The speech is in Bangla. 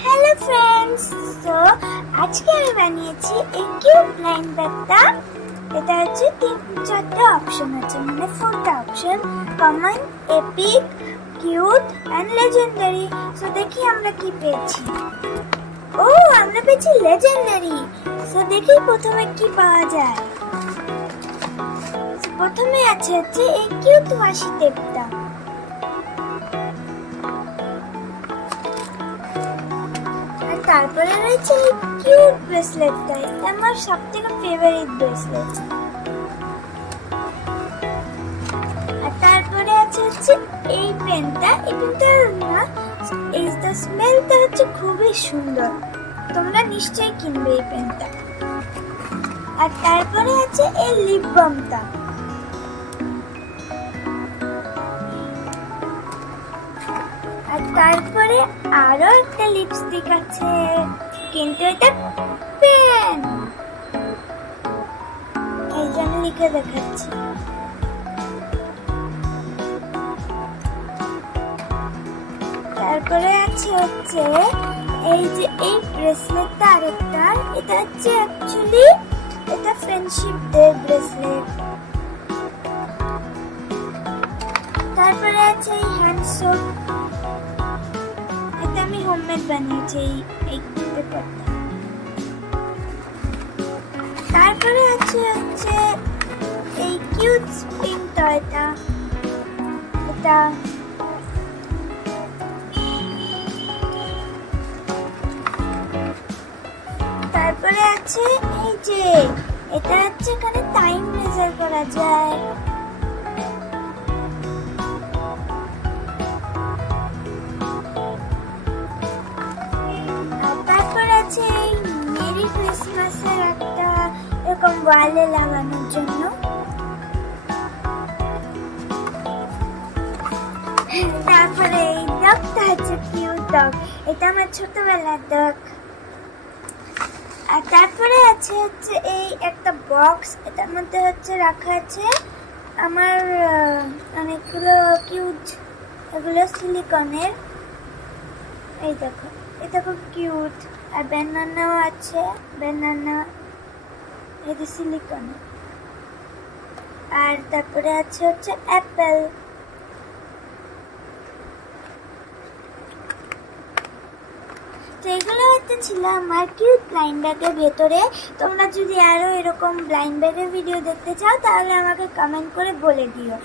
হ্যালো ফ্রেন্ডস, তো আজকে আমি বানিয়েছি এই কিউট লাইন ব্যাগটা। এটা হচ্ছে 3-4টা অপশন আছে, মানে 4টা option: common, epic, cute and legendary. So দেখি আমরা কি পেয়েছি। ও, আমরা পেয়েছি লেজেন্ডারি। সো দেখি প্রথমে কি পাওয়া যায়। প্রথমে আছে হচ্ছে এই কিউট ওয়াশি টেপটা। তারপরে রয়েছে এই কিউট ব্রেসলেটটা। এটা আমার সবথেকে ফেভারিট ব্রেসলেট। আর তারপরে আছে হচ্ছে এই পেনটা। এই পেনটা না, এই স্মেলটা হচ্ছে খুবই সুন্দর, তোমরা নিশ্চয়ই কিনবে এই পেনটা। আর তারপরে আছে এই লিপ বামটা। আর তারপরে আরো একটা লিপস্টিক আছে, কিন্তু এটা পেন। এই যে আমি লিখে দেখাচ্ছি। তারপরে আছে হচ্ছে এই যে এই ব্রেসলেটটা আরেকটা। এটা হচ্ছে অ্যাকচুয়ালি এটা ফ্রেন্ডশিপ ডে ব্রেসলেট। তারপরে আছে এই হ্যান্ড সোপ। এটা আমি হোমমেড বানিয়েছি এই পেপারটা। তারপরে আছে হচ্ছে এই কিউট স্প্রিং টয়টা। এটা তারপরে আছে এই যে এটা হচ্ছে এখানে টাইম মেজার করা যায়। তারপরে আছে এই মেরি ক্রিসমাসের একটা এরকম ওয়ালে লাগানোর জন্য। তারপরে এই ডগটা হচ্ছে কিউট ডগ। এটা আমার ছোটবেলার ডগ। আর তারপরে আছে হচ্ছে এই একটা বক্স। এটার মধ্যে হচ্ছে রাখা আছে আমার অনেকগুলো কিউট, এগুলো সিলিকনের। এই দেখো, এটা খুব কিউট। আর ব্যানানাও আছে, ব্যানানা এই যে সিলিকনের। আর তারপরে আছে হচ্ছে অ্যাপেল। এগুলো হচ্ছে ছিল আমার কিউট ব্লাইন্ড ব্যাগের ভেতরে। তোমরা যদি আরো এরকম ব্লাইন্ড ব্যাগের ভিডিও দেখতে চাও তাহলে আমাকে কমেন্ট করে বলে দিও।